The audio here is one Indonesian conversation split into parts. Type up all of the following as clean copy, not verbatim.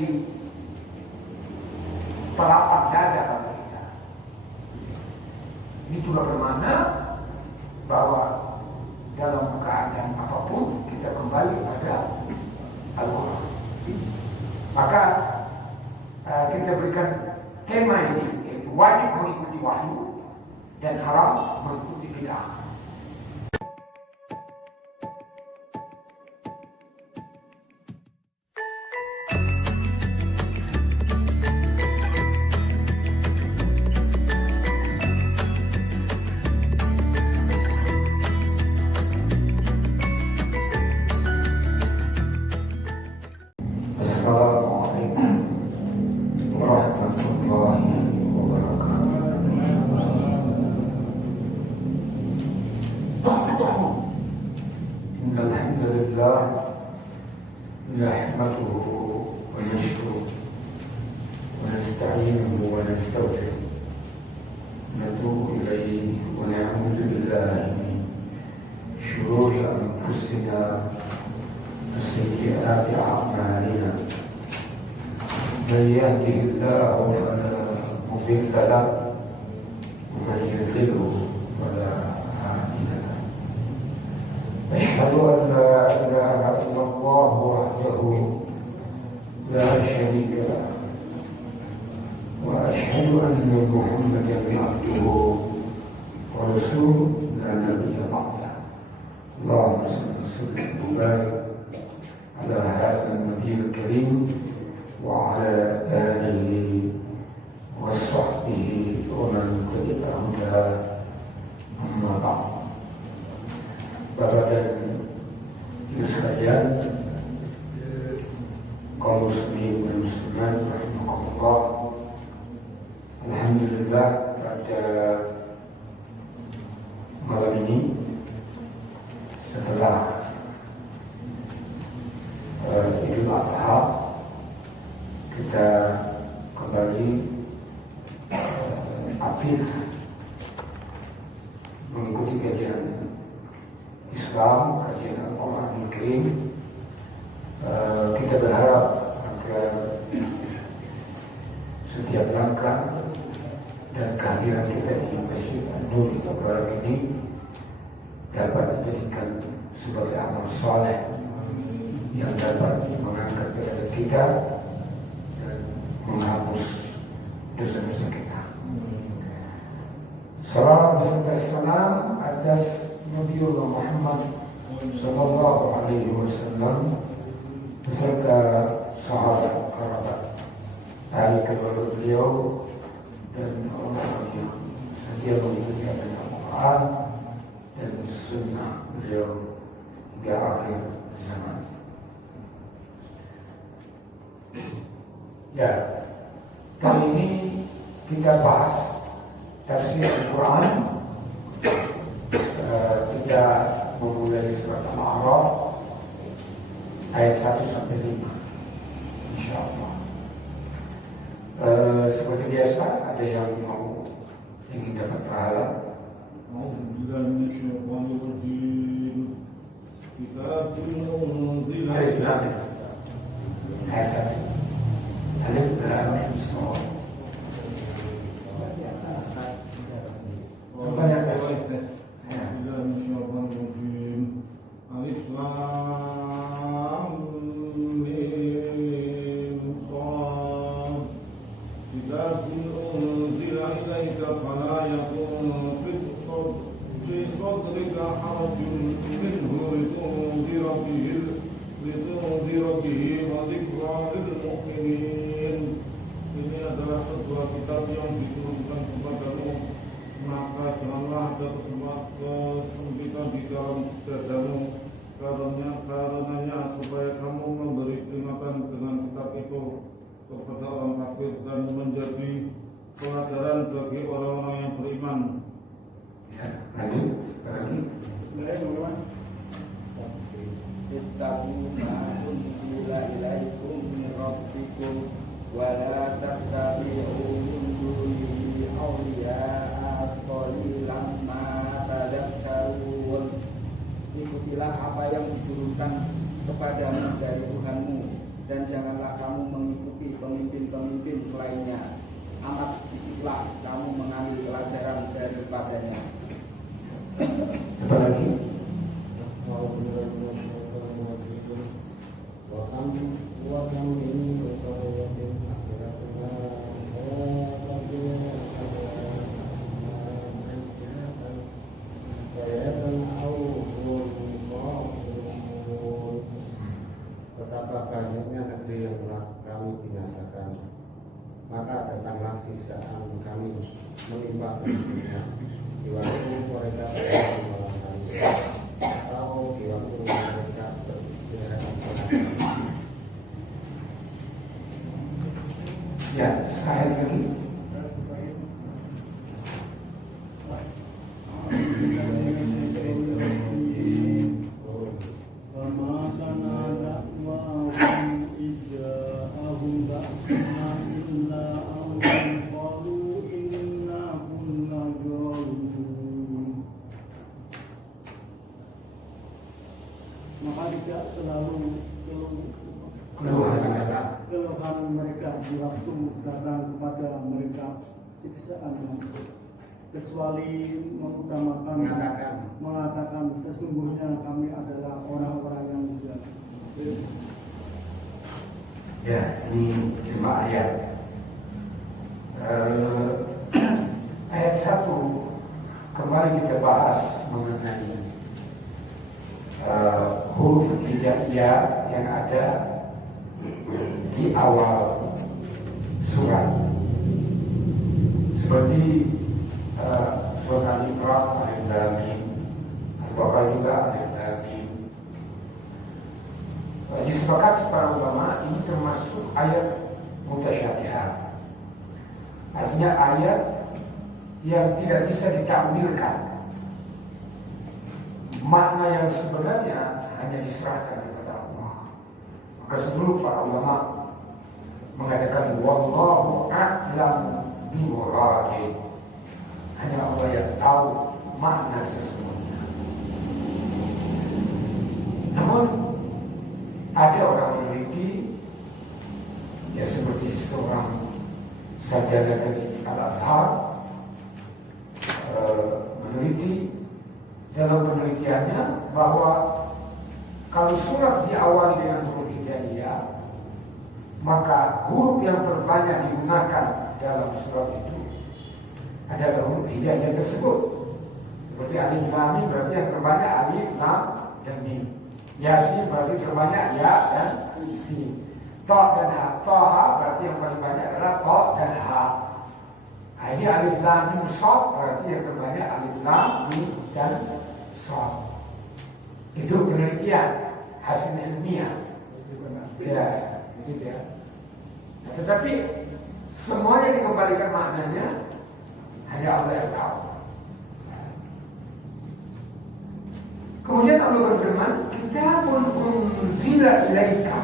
menjadi telapak dada bagi kita. Ini juga bermakna bahwa dalam keadaan apapun kita kembali pada Al-Quran. Maka kita berikan tema ini, yaitu wajib mengikuti wahyu dan haram mengikuti bid'ah. Assalamualaikum warahmatullahi wabarakatuh. Innal hamdalillah nahmaduhu wa nashkuruhu wa nasta'inuhu wa nastaghfiruh wa natubu ilayhi wa na'udzu billahi min shururi anfusina وسيئات أعمالنا من يهده الله فلا مضل له ومن يضلله فلا هادي له أشهد أن لا إله إلا الله وحده لا شريك له وأشهد أن محمدا عبده ورسوله لا نبي بعده اللهم صل وسلم وبارك على هذا النبي الكريم وعلى آله وصحبه ومن تبعهم أما بعد. Bapak dan Ibu sekalian, kaum muslimin dan muslimat rahimakumullah, alhamdulillah pada malam ini setelah Idul Adha kita kembali aktif mengikuti kajian Islam, kajian Al-Quran Al-Karim. Kita berharap agar setiap langkah dan kehadiran kita di Masjid An-Nur Mubarak ini dapat dijadikan sebagai amal saleh yang dapat mengangkat derajat kita dan menghapus dosa-dosa kita. Salam beserta salam atas Nabiullah Muhammad sallallahu alaihi wasallam beserta sahabat kerabat ahli keluarga beliau dan orang-orang yang setia mengikuti ajaran Al-Quran dan sunnah beliau hingga akhir zaman. Ya, kali ini kita bahas tafsir Al-Quran. Kita memulai surat Al-A'raf ayat 1 sampai 5, insyaallah. Seperti biasa, ada yang mau ingin dapat pahala. Ayat 1. Alif Lam Mim Shad. Alif Lam Mim Shad. Kitabun unzila ilaika fala yakun fi sadrika harajun minhu litunzira bihi wa dhikra lil mu'minin. Ini adalah sebuah kitab yang diturunkan kepadamu, maka janganlah tersemat kesempitan di dalam dadamu karenanya supaya kamu memberi peringatan dengan kitab itu kepada orang kafir dan menjadi pelajaran bagi orang-orang yang beriman. Ya, lanjut. Ittaqu ma unzila ilaikum min rabbikum wa la tattabi'u min dunihi awliya'a qalilan ma tadhakkarun. Ikutilah apa yang diturunkan kepadamu dari Tuhanmu dan janganlah kamu mengikuti Betapa banyaknya negeri yang telah kami binasakan, maka datanglah sisaan kami menimpa penduduknya di waktu mereka berada di malam hari atau di waktu mereka beristirahat. Ya, saya lagi. Maka tidak selalu keluhan mereka di waktu datang kepada mereka siksaan, kecuali mengatakan sesungguhnya kami adalah orang-orang yang Islam. Ya, ini cuma ayat. Ayat 1 kembali kita bahas mengenai huruf hijaiyah yang ada di awal surat, seperti surat Al-Imran, Alif Lam Mim, Al-Baqarah juga Alif Lam Mim. Disepakati para ulama ini termasuk ayat mutasyabihat, artinya ayat yang tidak bisa ditakwilkan. Makna yang sebenarnya hanya diserahkan kepada Allah. Maka sebelum para ulama mengatakan wallahu a'lam bimuradih, hanya Allah yang tahu makna sesungguhnya. Namun ada orang memiliki, ya seperti seorang sarjana dari Al-Azhar, meneliti dalam penelitiannya bahwa kalau surat diawali dengan huruf hijaiyah, maka huruf yang terbanyak digunakan dalam surat itu adalah huruf hijaiyah tersebut. Seperti Alif Lam Mim berarti yang terbanyak Alif Lam dan Mim. Yasin berarti terbanyak Ya dan Sin. Ta dan Ha. Taha berarti yang paling banyak adalah Ta dan Ha. Nah, ini Alif Lam Mim Shad berarti yang terbanyak Alif Lam Mim dan Shad. Itu penelitian hasil ilmiah. Ya, gitu ya. Nah, tetapi semuanya dikembalikan maknanya hanya Allah yang tahu. Kemudian Allah berfirman, Kitabun unzila ilaika.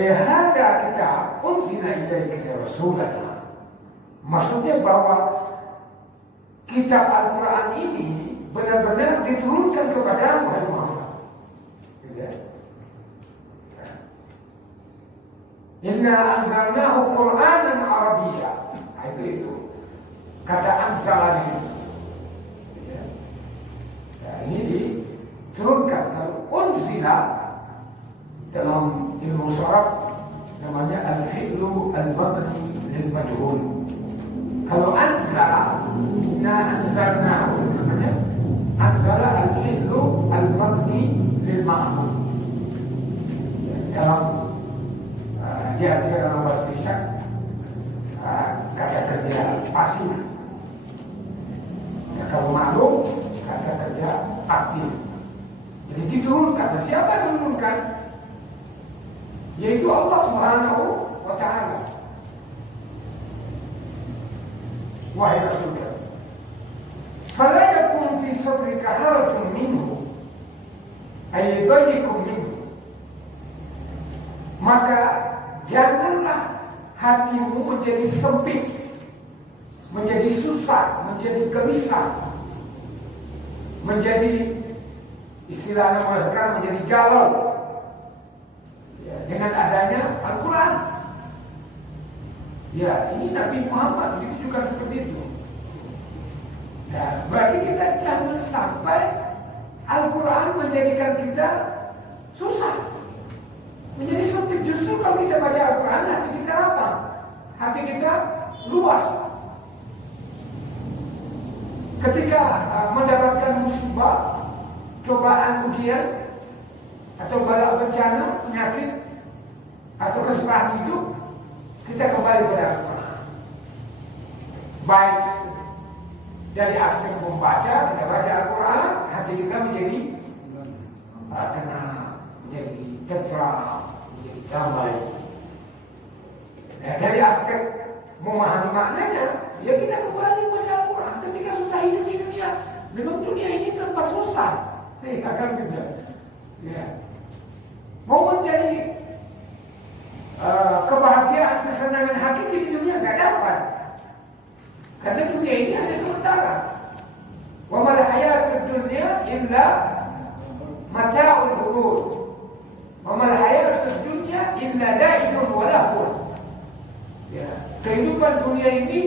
Hadza kitab unzila ilaika ya Rasulullah. Maksudnya bahwa kitab Al-Quran ini benar-benar diturunkan kepada Muhammad. Inna anzalnahu Qur'anan Arabiyyah. Nah, itu kata anzala di sini. Ya, ini diturunkan. Kalau unzila dalam ilmu syaraf namanya al-fi'lu al-mabni lil majhul. Kalau anzala, inna anzalnahu namanya anzala al-fi'lu al-mabni lil ma'mul. Dalam dia tidak dalam bahasa Indonesia kata kerja pasif. Ya, kalau maklum kata kerja aktif. Jadi diturunkan. Dan siapa yang menurunkan? Yaitu Allah Subhanahu wa Ta'ala. Wahai Rasulullah, fala yakun fi sadrika harajun minhu ay dhayyikum minhu. Maka janganlah hatimu menjadi sempit, menjadi susah, menjadi gelisah, menjadi istilahnya sekarang menjadi galau ya, dengan adanya Al-Quran. Ya, ini Nabi Muhammad begitu juga seperti itu. Ya, berarti kita jangan sampai Al-Quran menjadikan kita susah, menjadi sempit. Justru kalau kita baca Al-Quran, hati kita lapang, hati kita luas. Ketika mendapatkan musibah, cobaan, ujian, atau bala bencana, penyakit, atau kesusahan hidup, kita kembali pada Al-Quran. Baik dari aspek membaca, kita baca Al-Quran, hati kita menjadi tenang, menjadi tentram, menjadi damai. Nah, dari aspek memahami maknanya, ya kita kembali pada Al-Quran. Ketika susah hidup di dunia, memang dunia ini tempat susah. Akan kita, ya. Mau mencari kebahagiaan, kesenangan hakiki di dunia nggak dapat, karena dunia ini hanya sementara. Wa mal hayatud dunya illa mata'ul ghurur. Wa mal hayatud dunya illa la'ibun wa lahwun. Ya, kehidupan dunia ini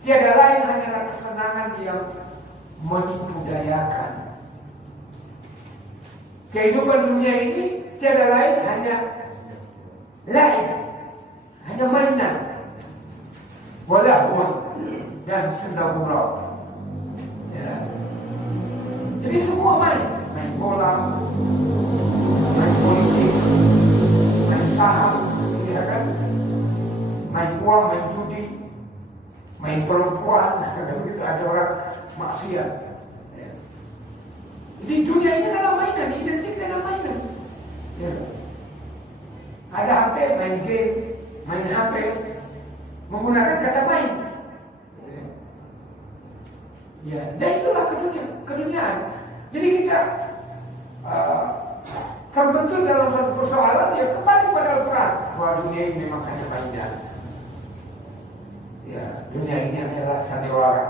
tiada lain hanyalah kesenangan yang menipu dayakan. Kehidupan dunia ini tiada lain hanya lain, hanya mainan, walahun dan senda gurau. Ya. Jadi semua main bola, main politik, main saham, ya kan? Main uang, main judi, main perempuan, ada orang maksiat. Ya. Jadi dunia ini adalah mainan, identik dengan mainan. Ya. Ada HP, main game, main HP, menggunakan kata main. Ya, dan itulah keduniaan. Jadi kita terbentur dalam satu persoalan, ya kembali pada Al-Quran. Bahwa dunia ini memang hanya mainan. Ya, dunia ini adalah sandiwara.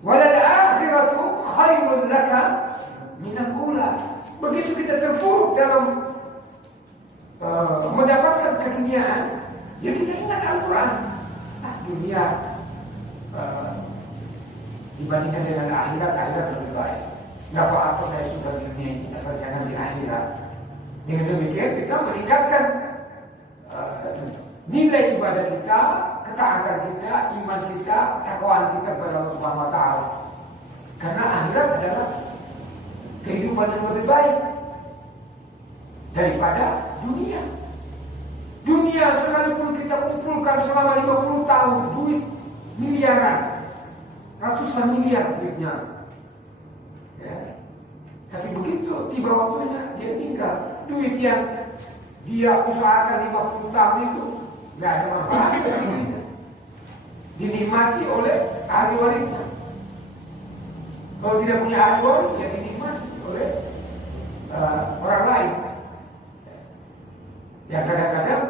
Walal akhiratu khairul laka minal ula. Begitu kita terpuruk dalam mendapatkan keduniaan, jadi kita ingat Al-Quran. Dunia dibandingkan dengan akhirat lebih baik. Nggak apa-apa saya sudah di dunia ini, asal jangan di akhirat. Dengan demikian kita meningkatkan nilai ibadah kita, ketaatan kita, iman kita, ketakwaan kita kepada Allah Subhanahu Wa Taala. Karena akhirat adalah kehidupan yang lebih baik daripada dunia. Dunia sekalipun kita kumpulkan selama 50 tahun duit miliaran, ratusan miliar duitnya, ya. Tapi begitu tiba waktunya dia tinggal. Duit yang dia usahakan 50 tahun itu nggak ada manfaatnya, dinikmati oleh ahli warisnya. Kalau tidak punya ahli waris, ya dinikmati oleh orang lain. Ya kadang-kadang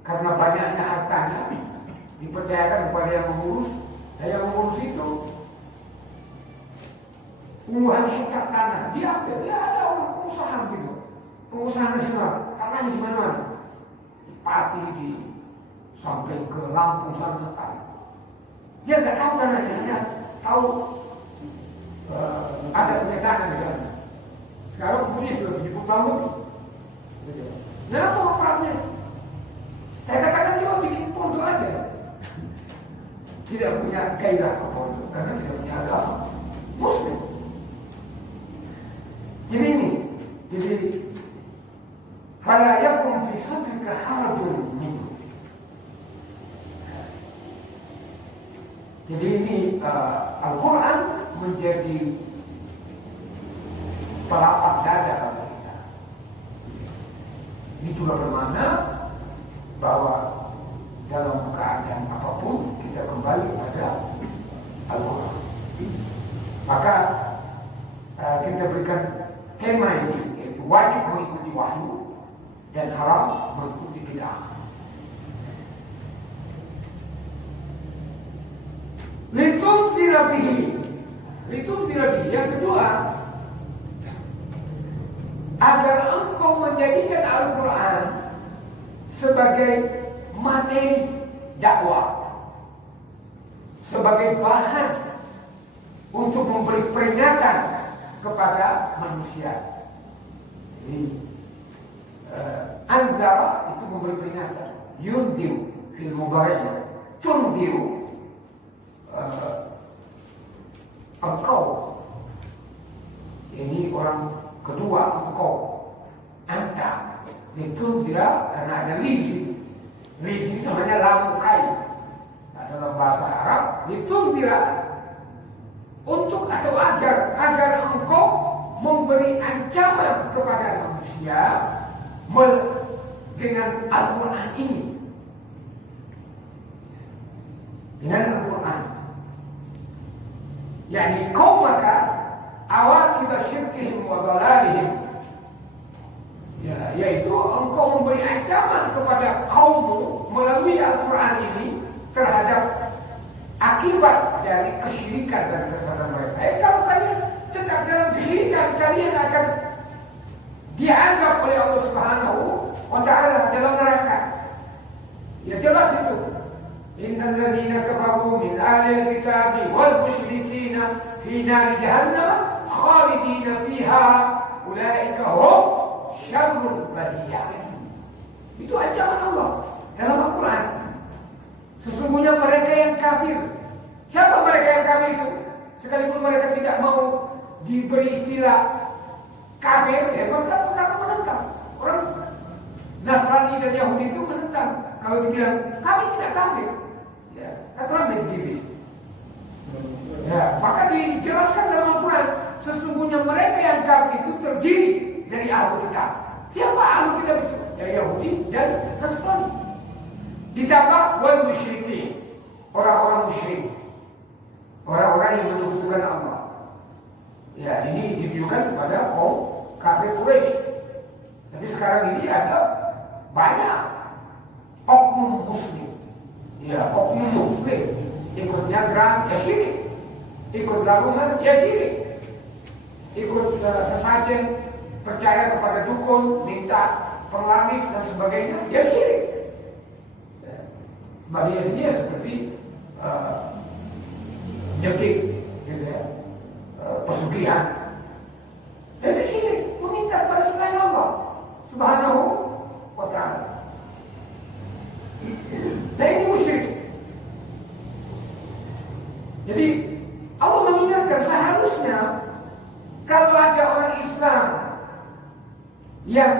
karena banyaknya hartanya dipercayakan kepada yang mengurus, dan yang mengurus itu puluhan hektar tanah diambil. Ya ada orang pengusaha gitu, pengusaha nasional, tanahnya di mana-mana, di Pati, di sampai ke Lampung sana kan. Dia nggak tahu tanahnya, hanya tahu ada punya tanah di sana. Sekarang umurnya sudah 70 tahun lebih. Nah, apa manfaatnya? Saya katakan cuma bikin pondok aja. Tidak punya gairah ke pondok, karena tidak punya agama Muslim. Jadi fala yakum fi sadrika harajun minhu. Jadi ini Al-Quran menjadi pelapang dada bagi kita. Ini juga bermakna bahwa dalam keadaan apapun kita kembali kepada Al-Quran. Maka kita berikan tema ini, yaitu wajib mengikuti wahyu dan haram mengikuti bid'ah. Litumtira bihi. Yang kedua, agar engkau menjadikan Al-Quran sebagai materi dakwah. sebagai bahan untuk memberi peringatan kepada manusia. Jadi anzara itu memberi peringatan, yundiru fil mudhari'nya, tundiru engkau, ini orang kedua, engkau, anta, ditundira karena ada li di sini. Li di sini namanya lamu kai. Nah, dalam bahasa Arab ditundira untuk atau agar engkau memberi ancaman kepada manusia dengan Al-Quran ini. Dengan Al-Quran. Yani kau maka awakib syirkihim wa dhalalihim. Ya, yaitu engkau memberi ancaman kepada kaummu melalui Al-Quran ini terhadap akibat dari kesyirikan dan kesalahan mereka. Kalau kalian tetap dalam kesyirikan, kalian akan diazab oleh Allah Subhanahu wa Ta'ala dalam neraka. Ya jelas itu. Innal ladzina kafaru min ahlil kitabi wal musyrikina fi nar jahannam khalidina fiha ulaika hum syarrul bariyah. Itu ancaman Allah dalam Al-Quran. Sesungguhnya mereka yang kafir. Siapa mereka yang kafir itu? Sekalipun mereka tidak mau diberi istilah kafir, ya mereka karena menentang. Orang Nasrani dan Yahudi itu menentang. Kalau dibilang kami tidak kafir, ya aturan di TV. Ya, maka dijelaskan dalam Al-Quran, sesungguhnya mereka yang kafir itu terdiri dari ahlu kitab. Siapa ahlu kitab itu? Ya Yahudi dan Nasrani. Ditambah wal musyrikin, orang-orang musyrik, orang-orang yang menyekutukan Allah. Ya, ini ditujukan kepada kaum kafir Quraisy. Tapi sekarang ini ada banyak oknum muslim. Ya, oknum muslim ikut nyagram ya syirik, ikut larunan ya syirik, ikut sesajen percaya kepada dukun, minta pengamis dan sebagainya ya syirik. Variasinya seperti jekik, gitu ya, pesugihan. Itu syirik, meminta kepada selain Allah Subhanahu wa Ta'ala. Nah ini musyrik. Jadi Allah mengingatkan seharusnya kalau ada orang Islam yang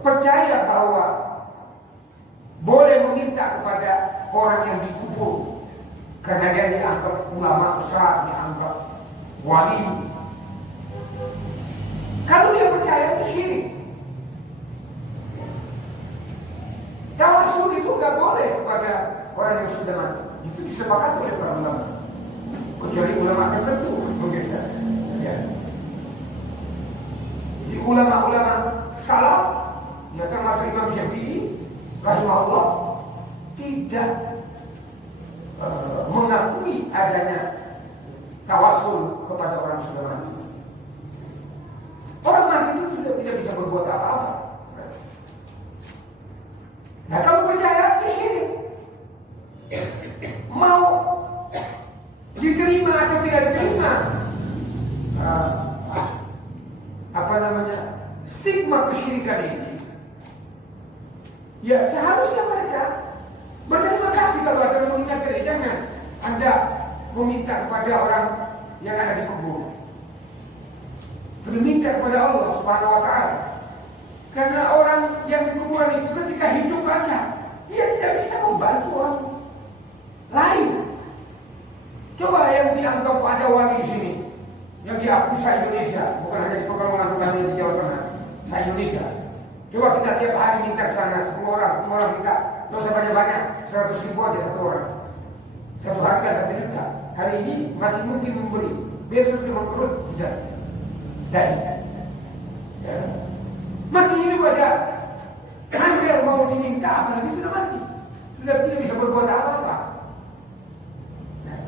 percaya bahwa boleh meminta kepada orang yang dikubur karena dia dianggap ulama besar, dianggap wali. Kalau dia percaya itu syirik. Tawassul itu nggak boleh kepada orang yang sudah mati. Itu disepakati oleh para ulama. Kecuali ulama tertentu, begitu ya. Jadi ulama-ulama salaf, ya termasuk Imam Syafi'i rahimahullah, tidak mengakui adanya tawassul kepada orang sudah mati. Orang mati itu sudah tidak bisa berbuat apa-apa. Nah kalau percaya itu syirik. Mau diterima atau tidak diterima, stigma kesyirikan ini, ya seharusnya mereka berterima kasih kalau ada yang mengingatkan. Jangan Anda meminta kepada orang yang ada di kubur, meminta kepada Allah Subhanahu wa Ta'ala. Karena orang yang di kuburan itu ketika hidup aja dia tidak bisa membantu orang lain. Coba yang dianggap ada wali di sini, yang diakui se-Indonesia, bukan hanya di Pekalongan, bukan hanya di Jawa Tengah, se-Indonesia. Coba kita tiap hari minta ke sana 10 orang minta, tidak usah banyak-banyak, 100.000 aja satu orang. Satu hari kan 1 juta. Hari ini masih mungkin memberi, besok sudah mengkerut, tidak. Dan ya. Masih hidup aja, hampir mau diminta, apalagi sudah mati, sudah tidak bisa berbuat apa-apa. Nah,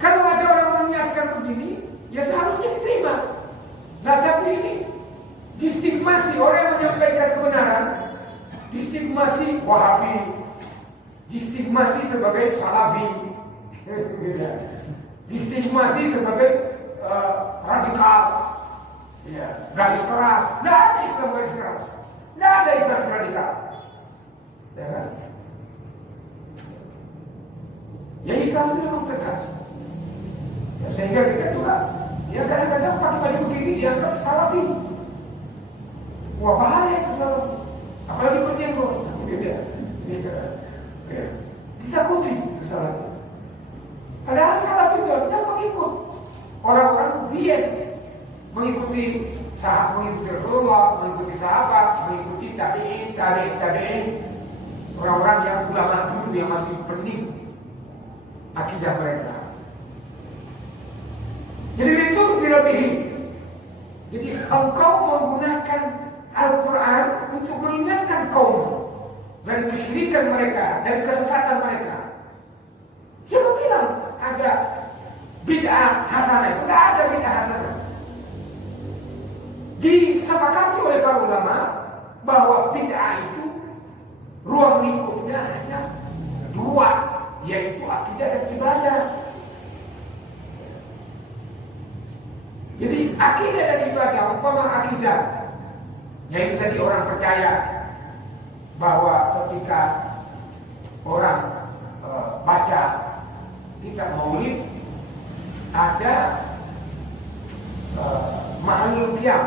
kalau ada orang mengingatkan begini, ya seharusnya diterima. Nah tapi ini distigmasi, orang yang menyampaikan kebenaran distigmasi Wahabi, distigmasi sebagai salafi, distigmasi sebagai radikal, ya, garis keras. Tidak ada Islam garis keras, tidak ada Islam radikal, ya kan? Ya Islam itu memang tegas, ya, sehingga kita juga, ya kadang-kadang pakai baju begini dianggap salafi. Wah bahaya itu salafi, apalagi berjenggot, ya. Ditakuti itu salafi. Padahal salafi itu artinya pengikut orang-orang dia mengikuti Rasulullah, mengikuti sahabat, mengikuti tabi'in, orang-orang yang ulama dulu yang masih penting akidah mereka. Jadi itu lebih. Jadi engkau menggunakan Al-Quran untuk mengingatkan kaum dari kesyirikan mereka, dari kesesatan mereka. Siapa bilang ada bid'ah hasanah? Itu tidak ada bid'ah hasanah. Disepakati oleh para ulama bahwa bid'ah itu ruang lingkupnya hanya dua, yaitu akidah dan ibadah. Jadi akidah dan ibadah, umpama akidah, yaitu tadi orang percaya bahwa ketika orang baca kitab maulid ada makhluk qiyam.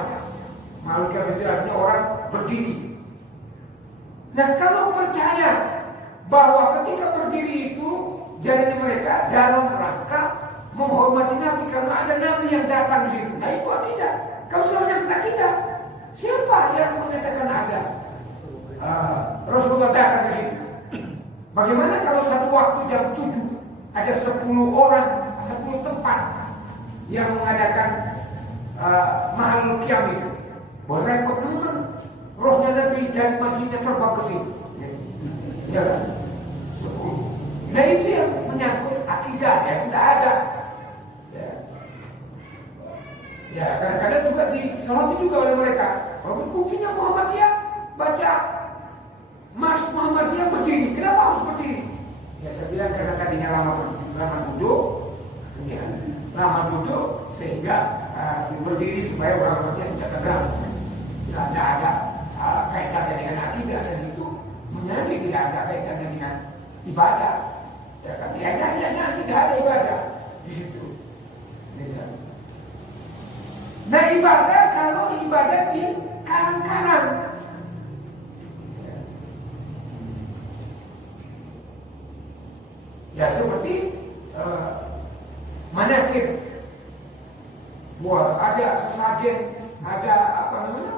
Makhluk qiyam itu artinya orang berdiri. Nah kalau percaya bahwa ketika berdiri itu jalannya mereka dalam rangka menghormati Nabi karena ada Nabi yang datang di situ. Nah itu akidah. Kalau sudah kita, siapa yang mengatakan ada Rasulullah datang di situ? Bagaimana kalau satu waktu jam 7 ada 10 orang, 10 tempat yang mengadakan makhluk qiyam itu? Repot memang. Rohnya Nabi dari Madinah terbang ke sini. Ya kan? Nah itu yang menyangkut akidah, ya tidak ada. Ya kadang-kadang juga disoroti juga oleh mereka. Kalau buktinya Muhammadiyah baca Mars Muhammadiyah berdiri. Kenapa harus berdiri? Ya saya bilang karena tadinya lama duduk, ya, lama duduk sehingga berdiri supaya orang-orangnya tidak tegang. Tidak ada kaitannya dengan akidah dan itu menjadi tidak ada kaitannya dengan ibadah. Ya kan? Ya tidak ada ibadah di situ. Ya. Nah ibadah kalau ibadah di kanan-kanan. Ya seperti manakib. Buat ada sesajen, ada apa namanya?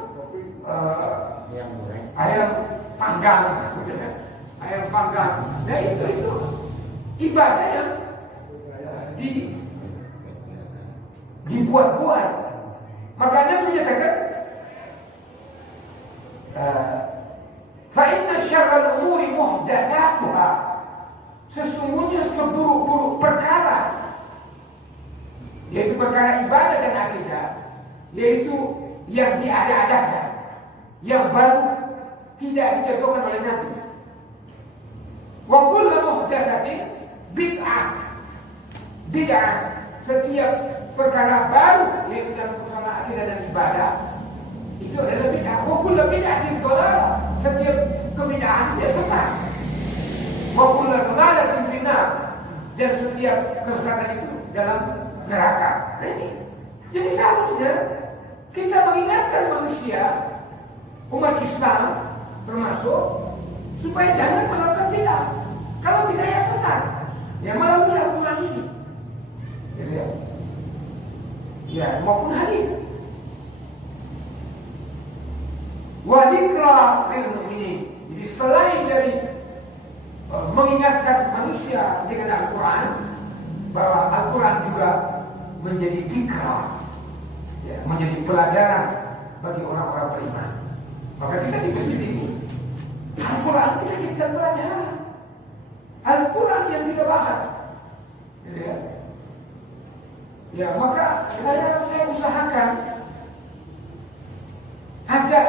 Ayam panggang, ayam panggang. Nah itu ibadah yang dibuat-buat. Makanya menyatakan fa inna syarral umuri muhdatsatuha, sesungguhnya seburuk-buruk perkara, yaitu perkara ibadah dan akidah, yaitu yang diada-adakan, yang baru tidak dicontohkan oleh Nabi. Wa kullu muhdatsatin bid'ah. Bid'ah, setiap perkara baru yaitu dalam persoalan akidah dan ibadah itu adalah bid'ah. Wa kullu bid'atin dhalalah, setiap kebid'ahan itu sesat. Wa kullu dhalalatin finnar, dan setiap kesesatan itu dalam neraka. Nah ini. Jadi seharusnya kita mengingatkan manusia, umat Islam termasuk, supaya jangan melakukan bid'ah. Kalau bid'ah sesat, ya melalui Al-Quran ini, ya maupun hadis. Wa dzikra lil mu'minin. Jadi selain dari mengingatkan manusia dengan Al-Quran, bahwa Al-Quran juga menjadi dzikra, ya, menjadi pelajaran bagi orang-orang beriman. Maka kita di masjid ini Al-Quran kita jadikan pelajaran. Al-Quran yang kita bahas, gitu ya. Ya maka saya usahakan ada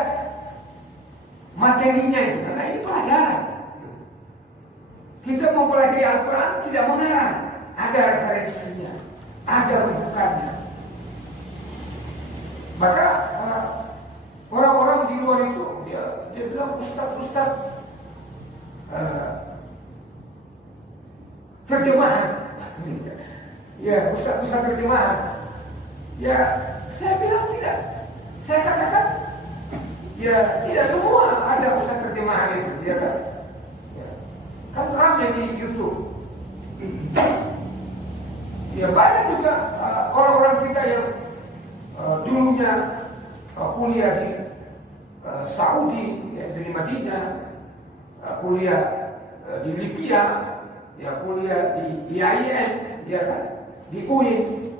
materinya itu, karena ini pelajaran. Kita mempelajari Al-Quran tidak mengarang, ada referensinya, ada rujukannya. Maka orang-orang di luar itu dia bilang ustaz terjemahan. Ya, ustaz terjemahan. Ya, saya bilang tidak. Saya katakan, ya tidak semua ada ustaz terjemahan itu, ya kan? Ya. Kan ramai di YouTube. Ya banyak juga orang-orang kita yang dulunya kuliah di Saudi, ya, di Madinah, kuliah di Libya, ya kuliah di IAIN, ya kan, di UIN,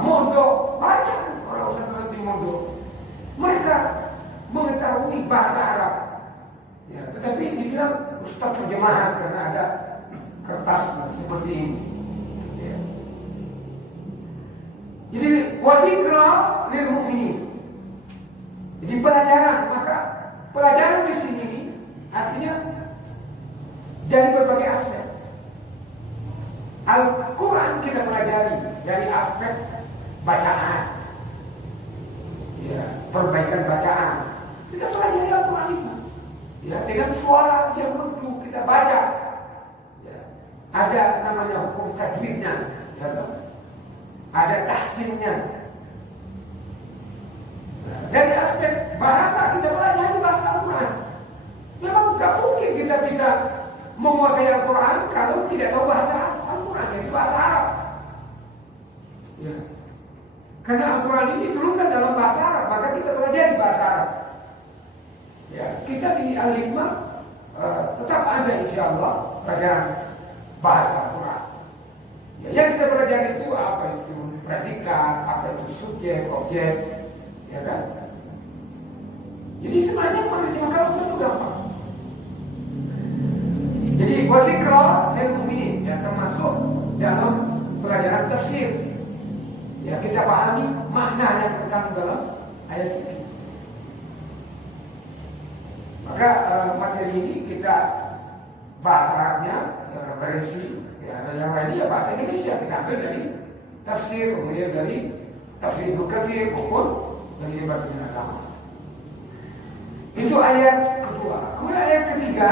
Mondok, banyak orang ustaz di Mondok. Mereka mengetahui bahasa Arab, ya, tetapi dibilang ustaz terjemahan karena ada kertas seperti ini. Ya. Jadi wadzikra lil mu'minin. Jadi pelajaran, maka pelajaran di sini artinya dari berbagai aspek. Al-Quran kita pelajari dari aspek bacaan, ya, perbaikan bacaan. Kita pelajari Al-Quran itu, ya, dengan suara yang merdu kita baca. Ya. Ada namanya hukum tajwidnya, ya, ada tahsinnya. Nah, dari aspek bahasa kita pelajari bahasa Al-Quran. Memang tidak mungkin kita bisa menguasai Al-Quran kalau tidak tahu bahasa Al-Quran, yaitu bahasa Arab. Ya. Karena Al-Quran ini diturunkan dalam bahasa Arab, maka kita pelajari bahasa Arab. Ya, kita di Al-Hikmah tetap ada insya Allah pelajaran bahasa Al-Quran. Ya, yang kita pelajari itu apa itu predikat, apa itu subjek, objek, ya kan? Jadi sebenarnya menerjemahkan Al-Quran itu gampang. Jadi wadzikra lil mu'minin, yang termasuk dalam pelajaran tafsir. Ya, kita pahami makna yang terkandung dalam ayat ini. Maka materi ini kita bahasa Arabnya, ya, referensi, ya, ada yang lainnya ya bahasa Indonesia kita ambil dari tafsir, kemudian dari tafsir Ibnu Katsir maupun dari Departemen Agama. Itu ayat kedua. Kemudian ayat ketiga.